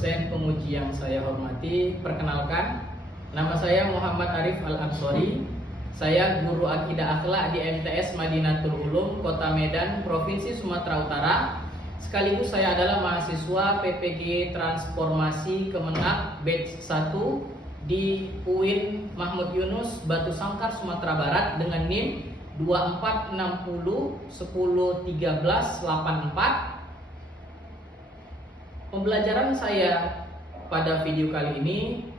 dosen penguji yang saya hormati, perkenalkan, nama saya Muhammad Arif Al-Ansori. Saya guru akidah akhlak di MTS Madinatul Ulum, Kota Medan, Provinsi Sumatera Utara. Sekaligus saya adalah mahasiswa PPG Transformasi Kemenak Batch 1 di UIN Mahmud Yunus, Batu Sangkar, Sumatera Barat dengan NIM 2460101384. Pembelajaran saya pada video kali ini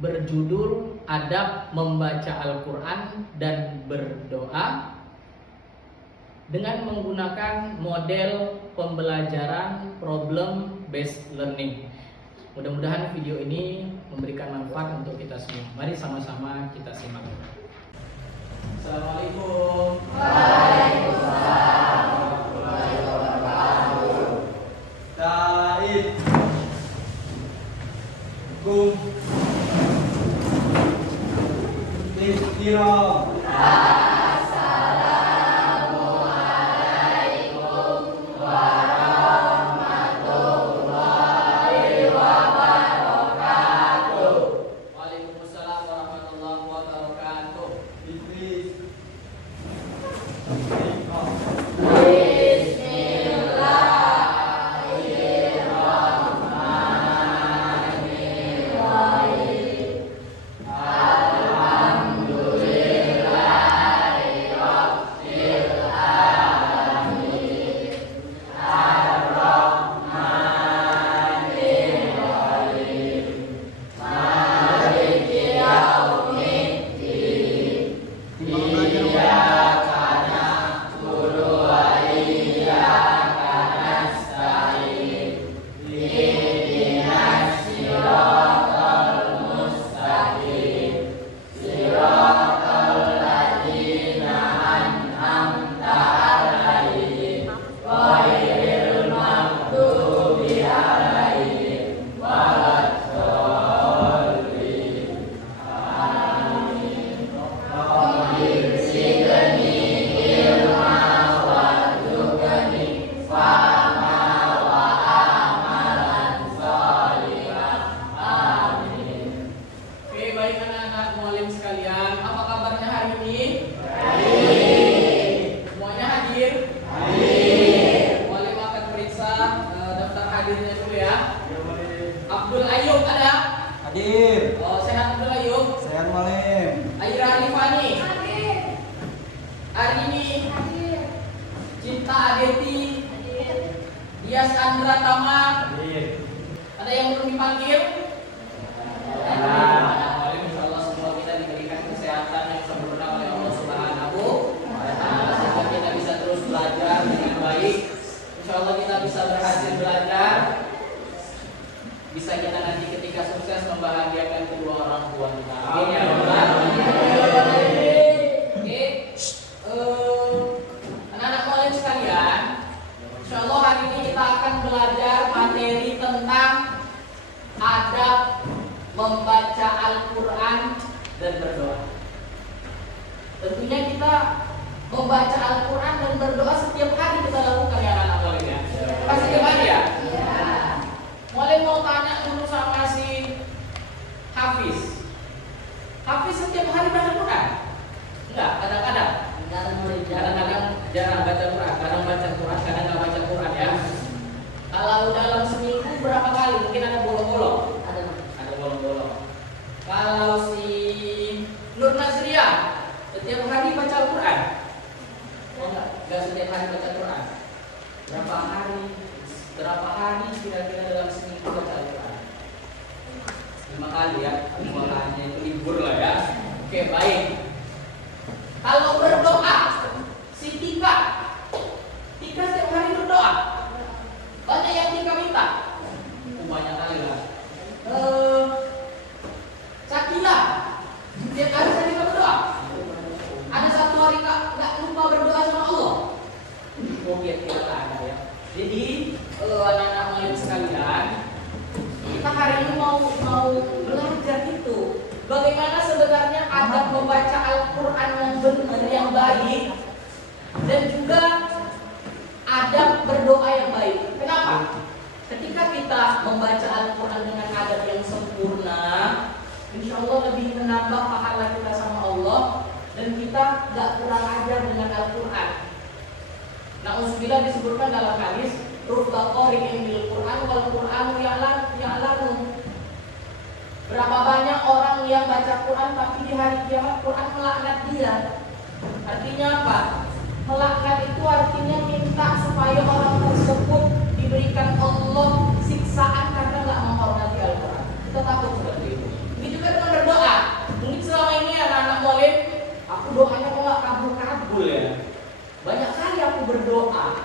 berjudul Adab Membaca Al-Quran dan Berdoa dengan menggunakan model pembelajaran problem based learning. Mudah-mudahan video ini memberikan manfaat untuk kita semua. Mari sama-sama kita simak. Assalamualaikum. Waalaikumsalam warahmatullahi wabarakatuh. Ta'id Kum Istirahat. Abdul Ayub ada? Hadir. Oh, sehat Abdul Ayub? Sehat Malim. Aira Alifani? Hadir. Arini? Hadir. Cinta Adeti? Hadir. Dias Andra Tama? Hadir. Ada yang belum dipanggil? Insyaallah semua kita diberikan kesehatan yang sempurna oleh Allah Subhanahu wa Ta'ala sehingga kita bisa terus belajar dengan baik. Insyaallah kita bisa berhasil belajar. Bisa kita nanti ketika sukses membahagiakan kedua orang tua kita. Amin ya Rabbal Alamin. Oke, anak-anak kalian sekalian, insyaallah hari ini kita akan belajar materi tentang adab membaca Al-Quran dan berdoa. Tentunya kita membaca Al-Quran dan berdoa setiap hari kita lakukan ya anak-anak kalian. Pasti setiap hari ya? Mulai mau tanya dulu sama si Hafiz. Hafiz setiap hari baca Quran? Enggak, kadang-kadang. Kadang-kadang jarang baca Quran, kadang baca Quran, kadang nggak baca Quran ya. Kalau dalam seminggu berapa kali? Mungkin ada bolong-bolong. Ada bolong-bolong. Kalau si Nur Nazriah setiap hari baca Quran? Oh enggak setiap hari baca Quran. Berapa hari kira-kira dalam seminggu baca Al-Quran? 5 kali ya, 5 kalinya itu libur lah ya. Oke, baik. Kalau berdoa, si Tika setiap hari berdoa. Banyak yang Tika minta. Banyak kali lah. Sakila setiap hari Sakila berdoa. Ada satu hari nggak lupa berdoa sama Allah. Oh kira-kira ada ya. Jadi anak-anak kalian sekalian, kita hari ini mau belajar itu bagaimana sebenarnya adab membaca Al-Quran yang benar, yang baik, dan juga adab berdoa yang baik. Kenapa? Ketika kita membaca Al-Quran menambah pahala kita sama Allah dan kita gak kurang ajar dengan Al-Quran. Na'udzubillah disebutkan dalam hadis rubba qari'in bil Quran wal Qur'anu ya'lamu. Berapa banyak orang yang baca Quran tapi di hari kiamat Quran melaknat dia. Artinya apa? Melaknat itu artinya minta supaya orang tersebut diberikan Allah siksaan karena gak menghormati Al-Quran. Kita takut seperti itu. Ini juga dengan berdoa. Mungkin selama ini anak-anak muallim, aku doanya kok gak kabul-kabul ya. Banyak kali aku berdoa,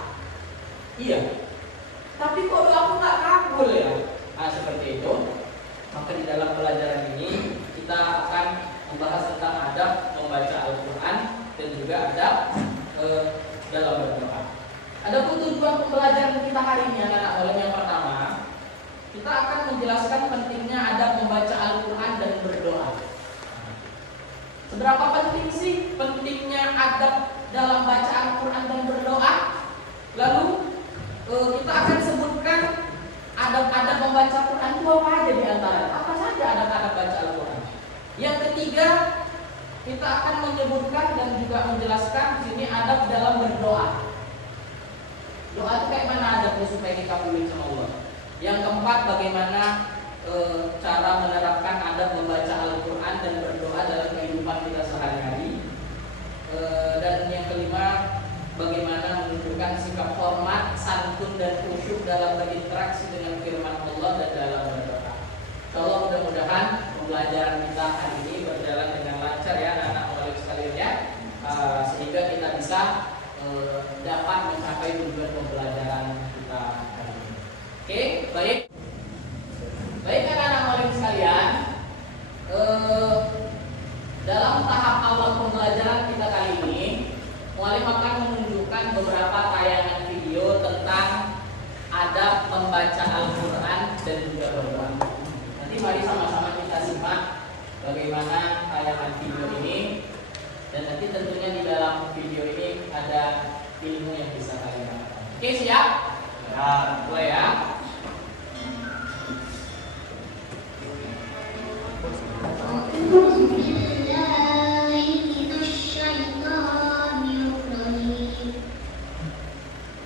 iya, tapi kok doaku gak kabul ya. Nah seperti itu. Maka di dalam pelajaran ini kita akan membahas tentang adab membaca Al-Quran dan juga adab dalam berdoa. Adapun tujuan pembelajaran kita hari ini anak-anak muallim, yang pertama, kita akan menjelaskan pentingnya adab membaca Al-Quran dan berdoa. Seberapa penting sih pentingnya adab dalam baca Al-Quran dan berdoa? Lalu kita akan sebutkan adab-adab membaca Quran itu apa aja di antara. Apa saja adab-adab baca Al-Quran? Yang ketiga, kita akan menyebutkan dan juga menjelaskan di sini adab dalam berdoa. Doa itu kayak mana adabnya supaya dikabulin sama Allah. Yang keempat, bagaimana cara menerapkan adab membaca Al-Quran dan berdoa dalam kehidupan kita sehari-hari. Dan yang kelima, bagaimana menunjukkan sikap hormat, santun dan khusyuk dalam berinteraksi dengan firman Allah dan dalam berdoa. Insyaallah mudah-mudahan pembelajaran kita hari ini berjalan dengan lancar ya anak-anak muallim sekalian ya, sehingga kita bisa dapat mencapai tujuan pembelajaran kita hari ini. Oke, baik. Baik anak-anak muallim sekalian, dalam tahap awal pembelajaran kita kali ini, muallim akan menunjukkan beberapa tayangan video tentang adab membaca Al-Quran dan juga berdoa. Nanti mari sama-sama kita simak bagaimana tayangan video ini, dan nanti tentunya di dalam video ini ada ilmu yang bisa kalian dapatkan. Oke, siap? Ya, mulai ya.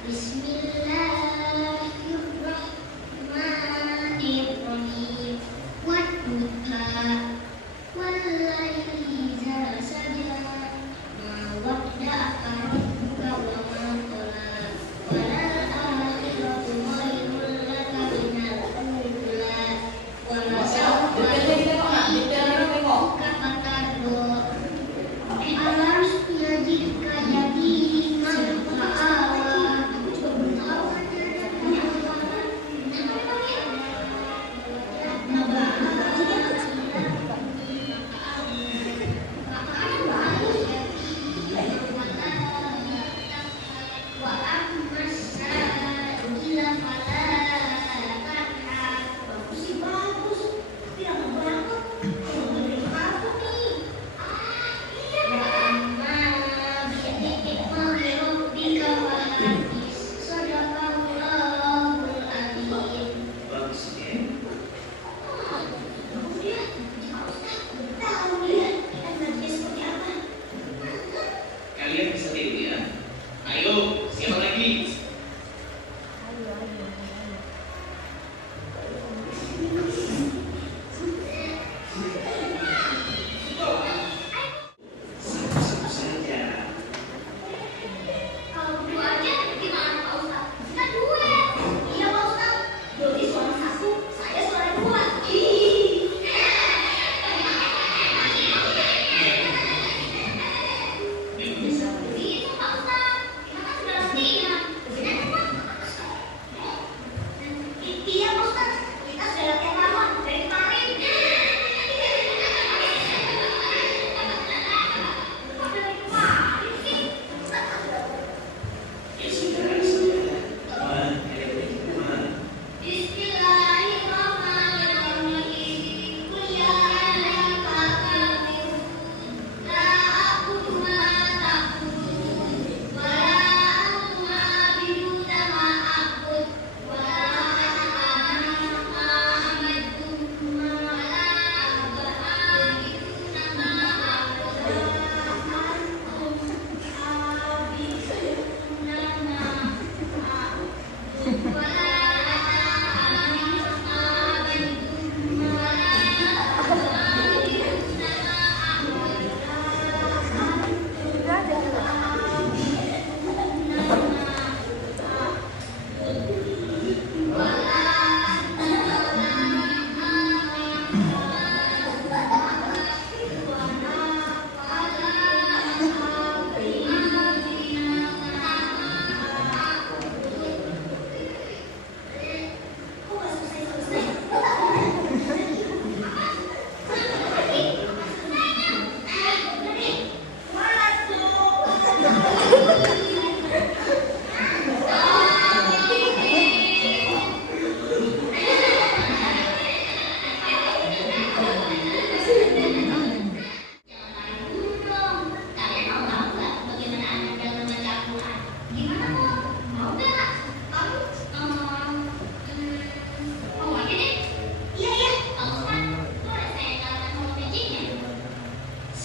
Bismillahirrahmanirrahim. Wadduha wal laili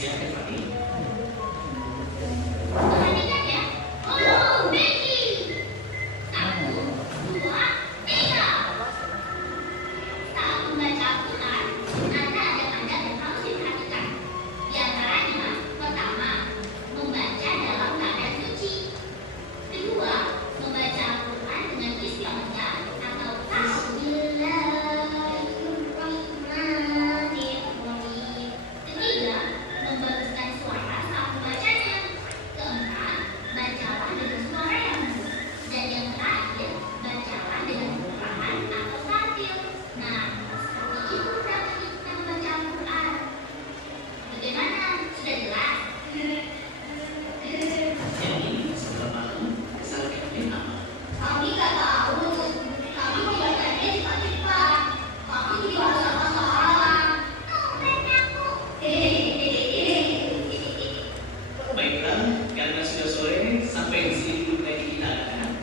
Silakan Fani. Perhatikannya. Oh, Becky. 1, 2, 3. Saat membaca Al-Quran, ada adat-adat yang harus diperhatikan. Di antaranya, pertama, membaca dalam keadaan suci. Kedua, membaca Al-Quran dengan isti'adzah atau Bismillahirrahmanirrahim. Ketiga, membaguskan suara saat membacanya. Keempat, bacalah dengan suara yang merdu. Dan yang terakhir, bacalah dengan Quran atau tartil. Nah, seperti itu praktik kita membaca Al-Quran. Bagaimana? Sudah jelas? Jadi sebelum malam kesalahan apa? Kami nggak tahu. Kami membacanya cepat-cepat. Kami tidak salah salah. Tumben aku. Baiklah, karena sudah sore, sampai di sini dulu lagi kita akan.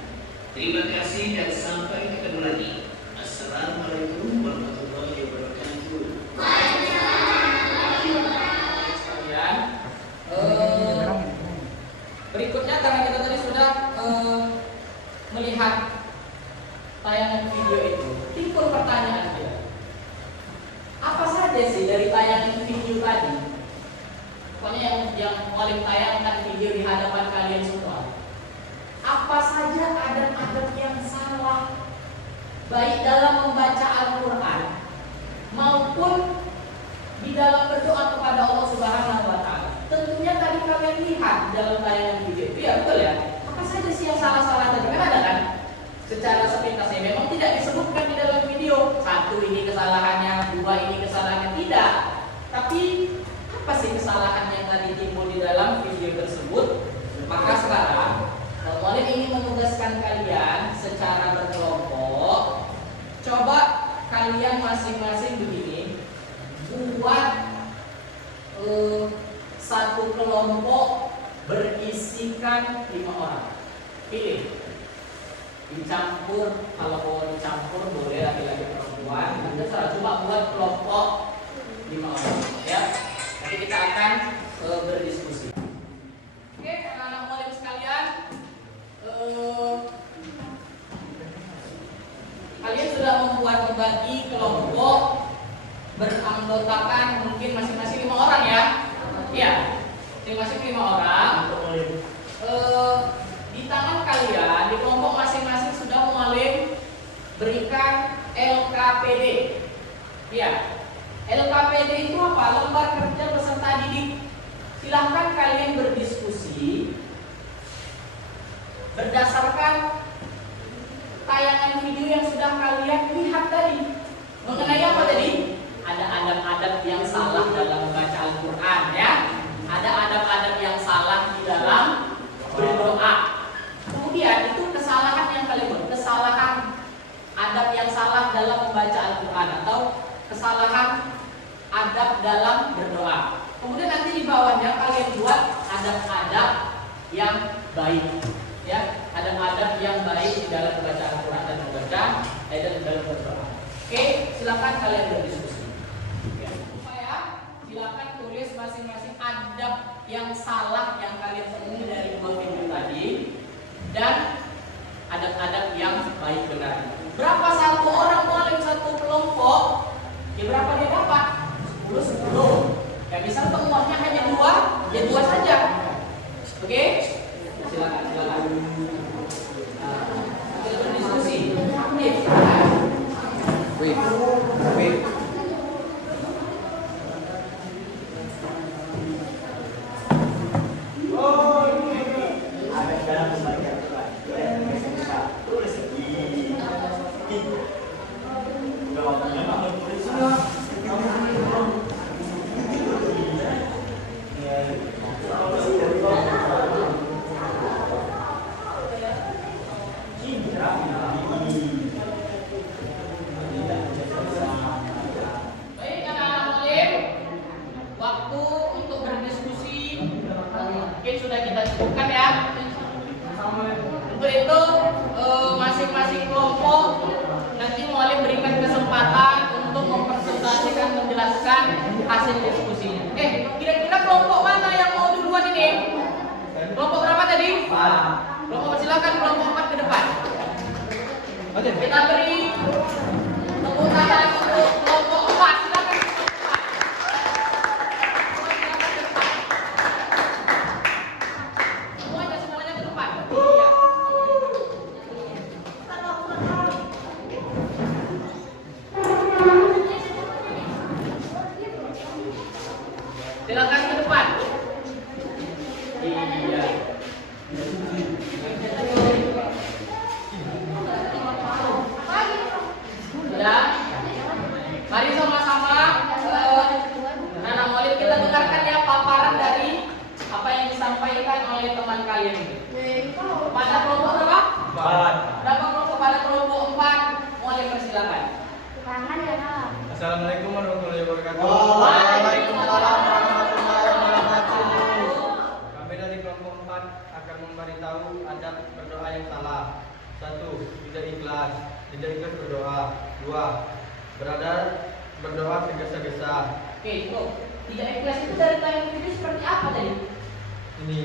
Terima kasih dan sampai ketemu lagi. Assalamualaikum warahmatullahi wabarakatuh. Sekalian, berikutnya karena kita tadi sudah melihat tayangan video itu, timbul pertanyaan kita. Apa saja sih dari tayangan video tadi? Pokoknya yang paling tayangkan video di hadapan kalian semua. Apa saja adat-adat yang salah, baik dalam membaca Al-Quran maupun di dalam berdoa kepada Allah Subhanahu wa Ta'ala. Tentunya tadi kalian lihat dalam tayangan video itu, ya betul ya. Apa saja sih yang salah-salah tadi? Kan ada kan? Secara sepintasnya memang tidak disebutkan di dalam video. Satu ini kesalahannya, dua ini kesalahannya, tidak. Tapi apa sih kesalahan yang tadi timbul di dalam video tersebut? Maka sekarang Mu'allim ingin menugaskan kalian secara berkelompok. Coba kalian masing-masing begini, buat satu kelompok berisikan 5 orang. Pilih, dicampur, kalau mau dicampur boleh laki-laki perempuan. Nanti saya coba buat kelompok 5 orang, ya. Nanti kita akan berdiskusi. Oke, anak-anak Mu'allim sekalian, kalian sudah membuat membagi kelompok beranggotakan mungkin masing-masing 5 orang ya. Iya, masing-masing 5 orang. Di tangan kalian, di kelompok masing-masing sudah Mu'allim berikan LKPD. Iya, LKPD itu apa? Lembar kerja peserta didik. Silahkan kalian berdiskusi berdasarkan tayangan video yang sudah kalian lihat tadi. Mengenai apa tadi? Ada adab-adab yang salah dalam membaca Al-Quran, ya. Ada adab-adab yang salah di dalam berdoa. Kemudian itu kesalahan yang kalian buat, kesalahan adab yang salah dalam membaca Al-Quran atau kesalahan adab dalam berdoa. Kemudian nanti di bawahnya kalian buat adab-adab yang baik, ya, adab-adab yang baik di dalam membaca Al-Quran dan membaca dan dalam berdoa. Oke, silakan kalian berdiskusi. Ya. Supaya silakan tulis masing-masing adab yang salah yang kalian temui dari dua video tadi dan adab-adab yang baik benar. Berapa satu orang Mu'allim satu kelompok? Ya berapa dia dapat? 10. Ya misal temuannya hanya 2, ya 2 saja. Oke? Silakan. Kita berdiskusi. Aktif. Wih. Baik, anak-anak Mu'allim, waktu untuk berdiskusi mungkin sudah kita cukupkan ya. Untuk itu masing-masing kelompok nanti Mu'allim berikan kesempatan untuk mempresentasikan, menjelaskan hasil diskusinya. Kira-kira kelompok mana yang mau duluan ini? Kelompok berapa tadi? 4. Kelompok silakan kelompok 4 ke depan. Oke. Kita beri tepuk tangan untuk kelompok 4. Silakan kelompok 4. Silakan ke depan. Semuanya ke depan. Iya. Silakan ke depan. Iya. Ya. Mari sama-sama Nana Maulid kita dengarkan ya paparan dari apa yang disampaikan oleh teman kalian ini. Pada kelompok berapa? 4. Berapa kelompok? Pada kelompok 4. Maulid persilakan. Assalamualaikum warahmatullahi wabarakatuh. Waalaikumsalam warahmatullahi wabarakatuh. Kami dari kelompok 4 akan memberitahu adab berdoa yang salah. 1. Tidak ikhlas. Tidak ikhlas berdoa. 2. Berdoa tergesa-gesa. Oke, cukup. Tidak ikhlas itu dari tayang video seperti apa tadi? Ini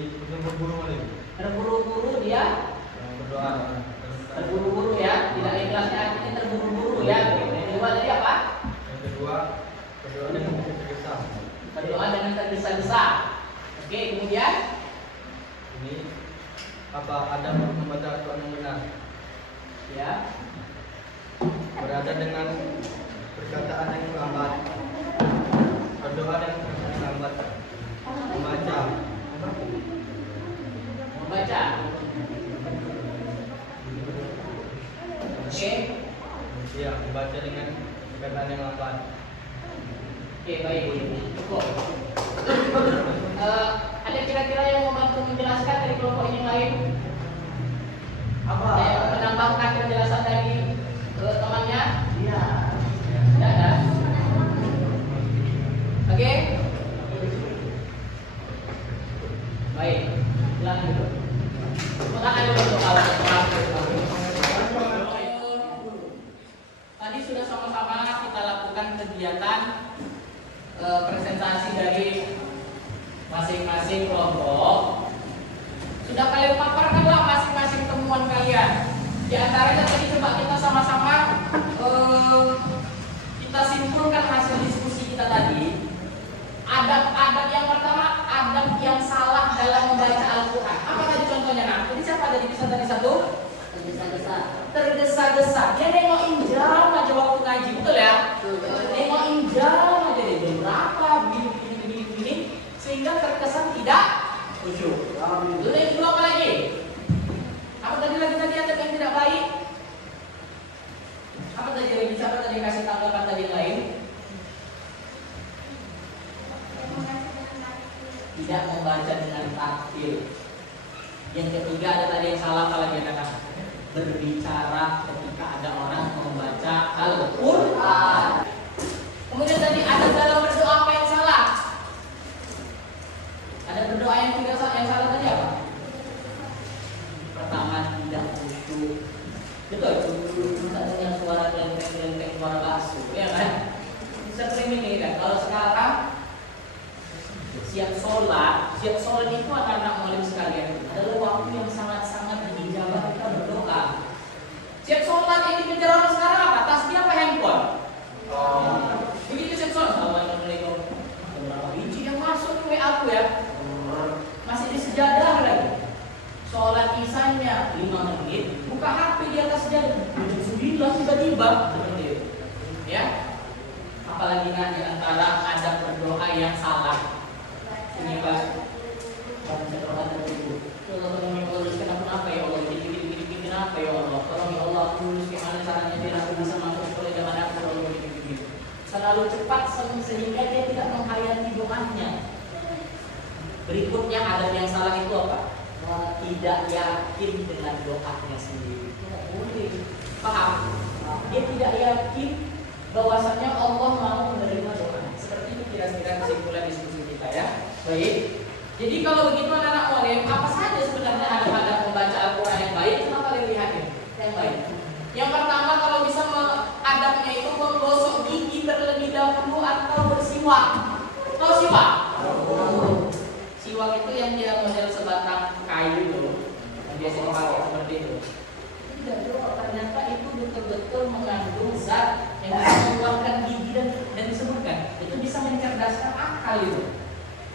berburu nih. Terburu-buru dia, Berdoa. terburu-buru ya. Tidak ikhlasnya artinya terburu-buru ya. Yang kedua tadi apa? Yang kedua, berdoa dengan tergesa-gesa. Berdoa dengan tergesa-gesa. Oke, kemudian Ini apa adab membaca Al-Quran yang benar. ya. Berada dengan perkataan yang lambat. Berdoa dengan perkataan yang lambat. Membaca. Membaca. Oke. Iya, membaca dengan perkataan yang lambat. Oke, baik. Cukup. Ada kira-kira yang mau bantu menjelaskan dari kelompok ini lain? Ada yang menambahkan penjelasan dari temannya? Iya. Tidak ada. Oke. Baik. Silakan dulu. Silakan dulu untuk kawan. Tadi sudah sama-sama kita lakukan kegiatan presentasi dari masing-masing kelompok. Sudah kalian paparkanlah masing-masing temuan kalian. Di antaranya tadi coba kita sama-sama kita simpulkan hasil diskusi kita tadi. Adab yang pertama, adab yang salah dalam membaca Al-Quran. Apa tadi contohnya? Nah, jadi siapa tadi bisa tadi satu? Tergesa-gesa. Dia nengokin jam aja waktu ngaji, betul ya? Nengokin jam aja deh, jam berapa, begini, sehingga terkesan tidak khusyuk. Lalu yang kedua apa lagi? Apa tadi adab yang tidak baik? Apa tadi lagi? Siapa tadi kasih tanggapan tadi yang lain? Tidak membaca dengan tartil. Yang ketiga ada tadi yang salah apa lagi kata? Berbicara ketika ada orang membaca Al-Quran. Kemudian tadi ada dalam berdoa apa yang salah? Ada berdoa yang tidak salah, yang salah tadi apa? Pertama tidak khusyuk. Betul, kita dengar suara kelenteng suara bakso, ya kan? Sering ini kan. Kalau sekarang siap sholat itu anak-anak mulim sekalian adalah waktu yang sangat-sangat diijabah kita berdoa. Siap sholat yang dikejar orang sekarang apa? Tasbih apa handphone? Begitu siap sholat, assalamualaikum. Berapa biji yang masuk ke WA aku ya? Masih di sejadah lagi. Sholat isanya 5 menit, buka HP di atas sejadah. 9 tiba-tiba seperti itu. Ya. Apalagi kan di antara adab berdoa yang salah. Ini Pak, kalau berdoa tertentu, kalau tolong luruskan aku apa ya Allah, gini apa ya Allah, tolong ya Allah, aku lurus gimana caranya biar aku bisa masuk sekolah zaman aku, Allah gini. Selalu cepat sehingga dia tidak menghayati doanya. Berikutnya adab yang salah itu apa? Tidak yakin dengan doanya sendiri. Boleh, paham? Dia tidak yakin bahwasanya Allah mau menerima doa. Seperti itu kira-kira kesimpulan diskusi kita ya. Baik. Jadi kalau begitu anak-anak mulim, apa saja sebenarnya adab-adab membaca Al-Quran yang baik? Coba kalian lihat ya, yang baik. Yang pertama kalau bisa adabnya itu menggosok gigi terlebih dahulu atau bersiwak. Tahu siwak? biasanya pakai seperti itu. Tidak dong, ternyata itu betul-betul mengandung zat yang bisa mengeluarkan gigi dan disebutkan itu bisa mencerdaskan akal itu.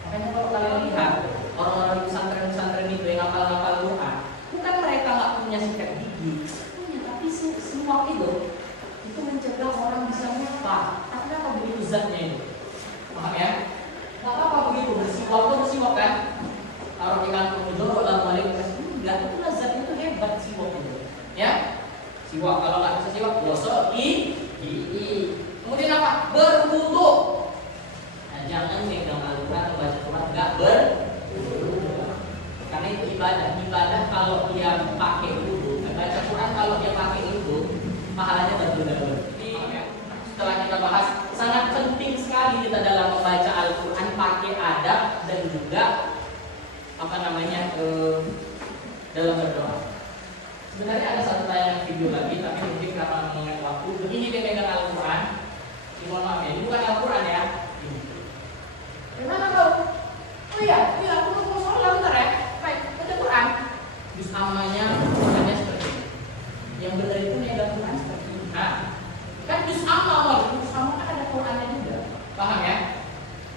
Makanya kalau kalian lihat orang-orang di pesantren itu yang ngapal-ngapal Quran, bukan mereka nggak punya sikat gigi, punya, tapi semua itu mencegah orang bisa lupa. Tapi apa begitu zatnya itu? Paham ya? Nggak apa-apa begitu, bersiwak kan? Taruh di kantong itu, lalu balik enggak, itulah zatnya itu hebat siwak itu. Ya, siwak kalau nggak bisa siwak, gosok gigi. Kemudian apa? Berwudu. Nah, jangan megang Al-Quran atau baca Quran nggak berwudu. Karena itu ibadah kalau dia pakai wudu, baca Quran kalau dia pakai wudu, pahalanya berbeda-beda. Setelah kita bahas, sangat penting sekali kita dalam membaca Al-Quran pakai adab dan juga dalam berdoa. Sebenarnya ada satu tayangan video lagi, tapi mungkin karena mengingat waktu, begini dia pegang Al-Quran. Mohon maaf ya, ini bukan Al-Quran ya. Gimana kau? Oh iya, aku mau sholat bentar ya. Baik, baca Quran. Juz ammanya Qurannya seperti ini. Yang benar itu pegang Quran seperti ini. Nah, kan juz amma kan ada Qurannya juga. Paham ya?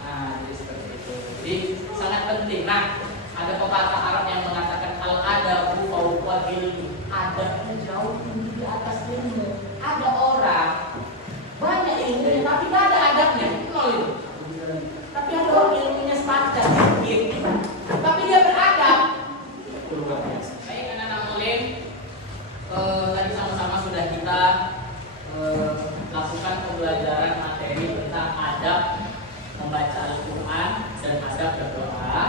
Nah, jadi seperti itu. Jadi sangat penting. Nah, ada pepatah Arab yang mengatakan al-adabu fawqa ilmi. Adabnya jauh tinggi di atas ilmu. Ada orang banyak ilmunya tapi tidak ada adabnya. Nol itu. Tapi ada orang ilmunya standar sedikit, tapi dia beradab. Luar biasa. Baik, anak-anak mulim, tadi sama-sama sudah kita lakukan pembelajaran materi tentang adab membaca Al-Quran dan adab berdoa.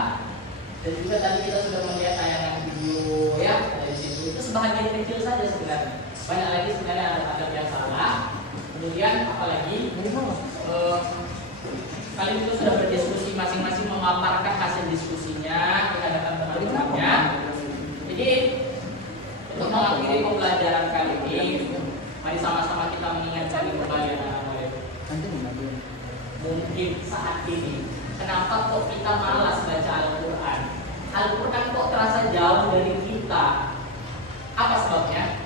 Dan juga tadi kita sudah melihat tayangan video ya dari situ. Itu sebahagian kecil saja sebenarnya. Banyak lagi sebenarnya adab yang salah. Kemudian apalagi kalian itu sudah berdiskusi masing-masing memaparkan hasil diskusinya ke hadapan teman-temannya. Jadi untuk mengakhiri pembelajaran kali ini, mari sama-sama kita mengingatkan kembali anak-anak. Mungkin saat ini, kenapa kok kita malas baca Al-Quran? Al-Quran kok terasa jauh dari kita? Apa sebabnya?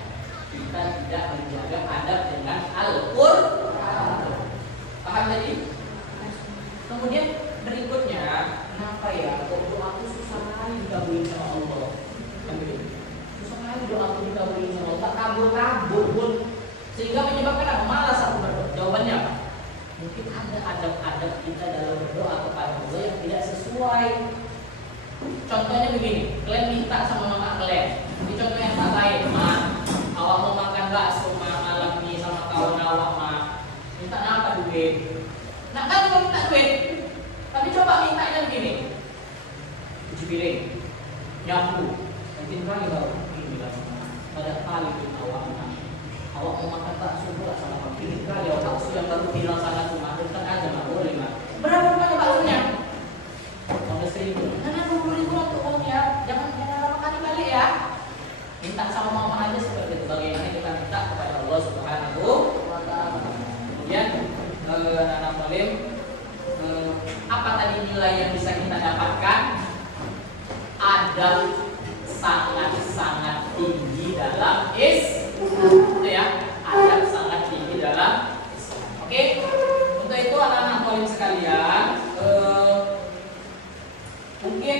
Kita tidak menjaga adab dengan Al-Quran. Paham tadi? Kemudian berikutnya, kenapa ya kok doaku susah sekali dikabulin sama Allah? Susah sekali doaku dikabulin sama Allah, tak kabul pun, sehingga menyebabkan apa? Malas aku berdoa. Jawabannya apa? Mungkin ada adab-adab kita dalam berdoa kepada Allah yang tidak sesuai. Contohnya begini, kalian minta sama mama kalian. Ini contoh yang tak lain, ma, awak mau makan bakso malam ini sama kawan awak, ma. Minta apa duit? Nak kan mau minta duit, tapi coba mintanya begini, cuci piring, nyapu, mungkin kali baru ini bilang, pada kali kita awak mau makan bakso pula sama mungkin kali awak bakso yang baru bilang sana tuh makan aja nggak boleh mah. Berapa banyak baksonya? 15.000. Karena 20.000 untuk uangnya, jangan lama kali ya. Minta sama mama aja seperti itu. Bagaimana kita minta kepada Allah Subhanahu wa Ta'ala. Kemudian anak mulim, apa tadi nilai yang bisa kita dapatkan? Adab sangat-sangat tinggi dalam Islam, ya. Adab sangat tinggi dalam Islam. Oke, untuk itu anak-anak mulim sekalian, mungkin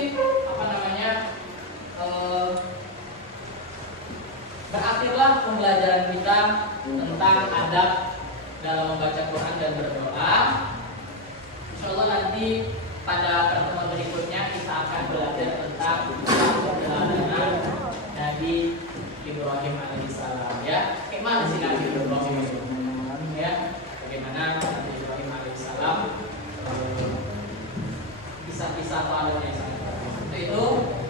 berakhirlah pembelajaran kita tentang adab dalam membaca Quran dan berdoa. Insyaallah nanti pada pertemuan berikutnya kita akan belajar tentang perjalanan Nabi Ibrahim alaihissalam, ya. Bagaimana sih Nabi Ibrahim? Ya, bagaimana Nabi Ibrahim alaihissalam? Kisah-kisah pahalnya untuk itu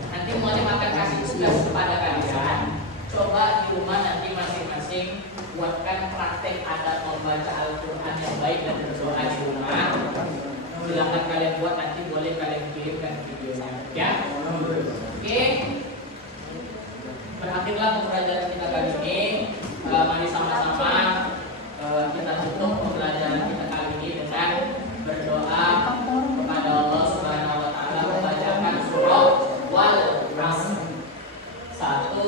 nanti mualim akan kasih tugas kepada kalian. Coba di rumah nanti masing-masing buatkan praktek adab membaca Al-Quran yang baik dan berdoa di rumah. Silakan kalian buat, nanti boleh kalian kirimkan videonya, ya. Oke. Berakhirlah pembelajaran kita kali ini. Mari sama-sama kita tutup pembelajaran kita kali ini dengan berdoa kepada Allah Subhanahu wa Ta'ala, membacakan surah Wal Asr. 1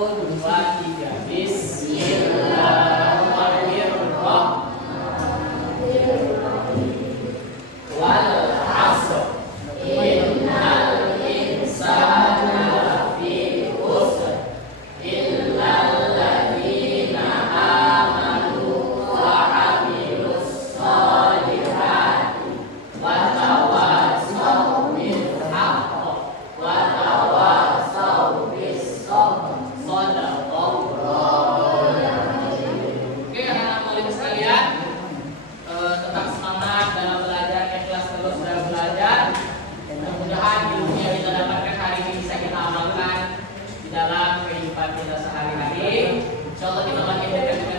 kehidupan kita sehari-hari. Insyaallah kita makin dekat